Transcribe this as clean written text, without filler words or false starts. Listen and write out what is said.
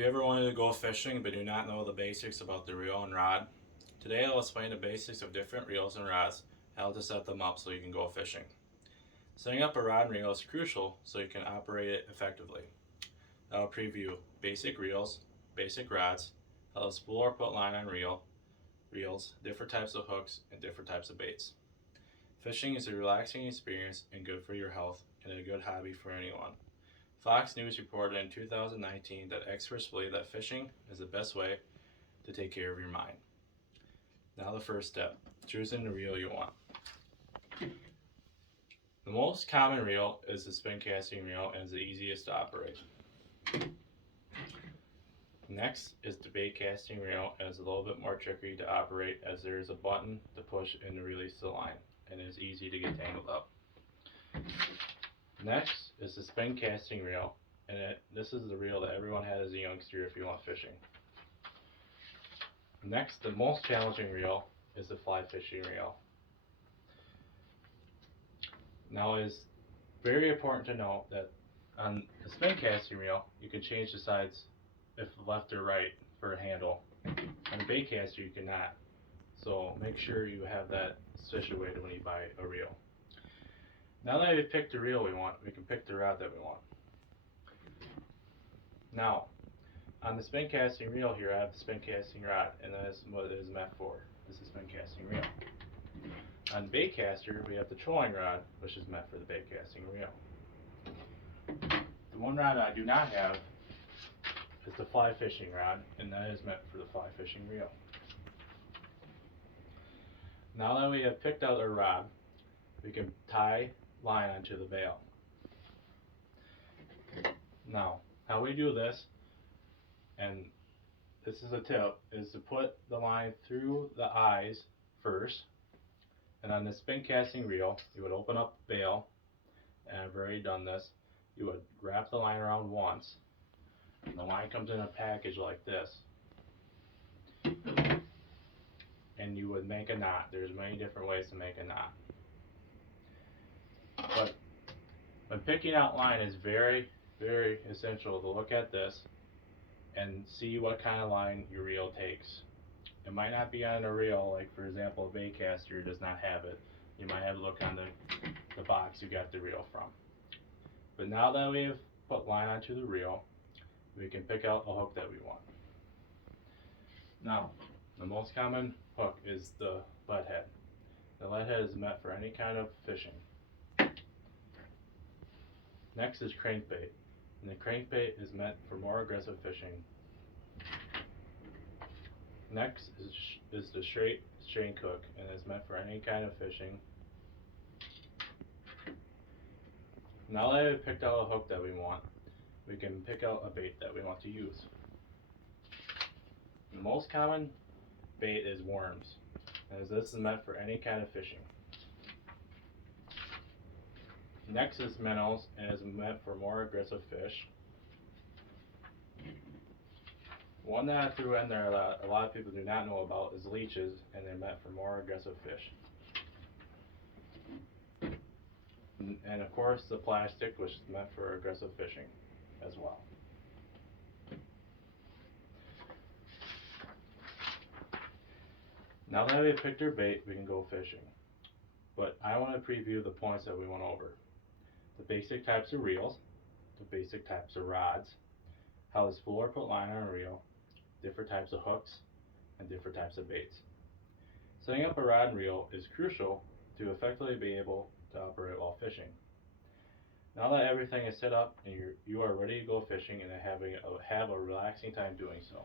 Have you ever wanted to go fishing but do not know the basics about the reel and rod? Today I'll explain the basics of different reels and rods, how to set them up so you can go fishing. Setting up a rod and reel is crucial so you can operate it effectively. I'll preview basic reels, basic rods, how to spool or put line on reels, different types of hooks, and different types of baits. Fishing is a relaxing experience and good for your health and a good hobby for anyone. Fox News reported in 2019 that experts believe that fishing is the best way to take care of your mind. Now the first step, choosing the reel you want. The most common reel is the spin casting reel and is the easiest to operate. Next is the bait casting reel and is a little bit more tricky to operate as there is a button to push and to release the line and it is easy to get tangled up. Next is the spin casting reel, and this is the reel that everyone had as a youngster if you want fishing. Next, the most challenging reel is the fly fishing reel. Now it is very important to note that on the spin casting reel, you can change the sides if left or right for a handle. On the bait caster, you cannot. So make sure you have that situated when you buy a reel. Now that we've picked the reel we want, we can pick the rod that we want. Now, on the spin casting reel here, I have the spin casting rod, and that is what it is meant for. This is the spin casting reel. On the bait caster, we have the trolling rod, which is meant for the bait casting reel. The one rod I do not have is the fly fishing rod, and that is meant for the fly fishing reel. Now that we have picked out our rod, we can tie line onto the bail. Now, how we do this, and this is a tip, is to put the line through the eyes first, and on the spin casting reel, you would open up the bail, and I've already done this. You would wrap the line around once, and the line comes in a package like this, and you would make a knot. There's many different ways to make a knot. But when picking out line, is very, very essential to look at this and see what kind of line your reel takes. It might not be on a reel, like for example a bait caster does not have it. You might have to look on the box you got the reel from. But now that we have put line onto the reel, we can pick out a hook that we want. Now, the most common hook is the lead head. The lead head is meant for any kind of fishing. Next is crankbait, and the crankbait is meant for more aggressive fishing. Next is the straight string hook, and is meant for any kind of fishing. Now that I've picked out a hook that we want, we can pick out a bait that we want to use. The most common bait is worms, as this is meant for any kind of fishing. Next is minnows, and is meant for more aggressive fish. One that I threw in there that a lot of people do not know about is leeches, and they're meant for more aggressive fish. And of course the plastic, which is meant for aggressive fishing as well. Now that we've picked our bait, we can go fishing. But I want to preview the points that we went over. The basic types of reels, the basic types of rods, how to spool or put line on a reel, different types of hooks, and different types of baits. Setting up a rod and reel is crucial to effectively be able to operate while fishing. Now that everything is set up and you are ready to go fishing and have a relaxing time doing so.